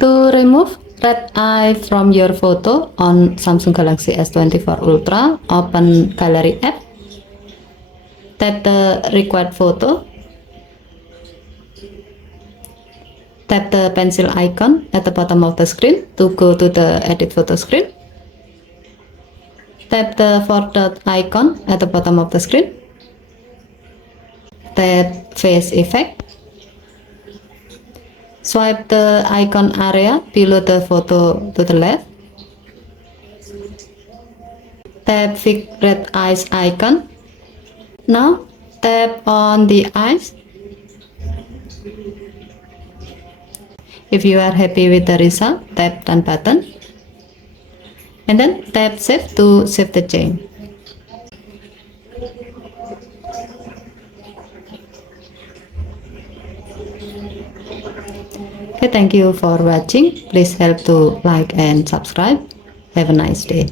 To remove red eye from your photo on Samsung Galaxy S24 Ultra, open Gallery app, tap the required photo, tap the pencil icon at the bottom of the screen to go to the edit photo screen, tap the four dot icon at the bottom of the screen, tap face effect, swipe the icon area below the photo to the left, tap fix red eyes icon. Now tap on the eyes. If you are happy with the result, tap done button and then tap save to save the change. Okay, thank you for watching. Please help to like and subscribe. Have a nice day.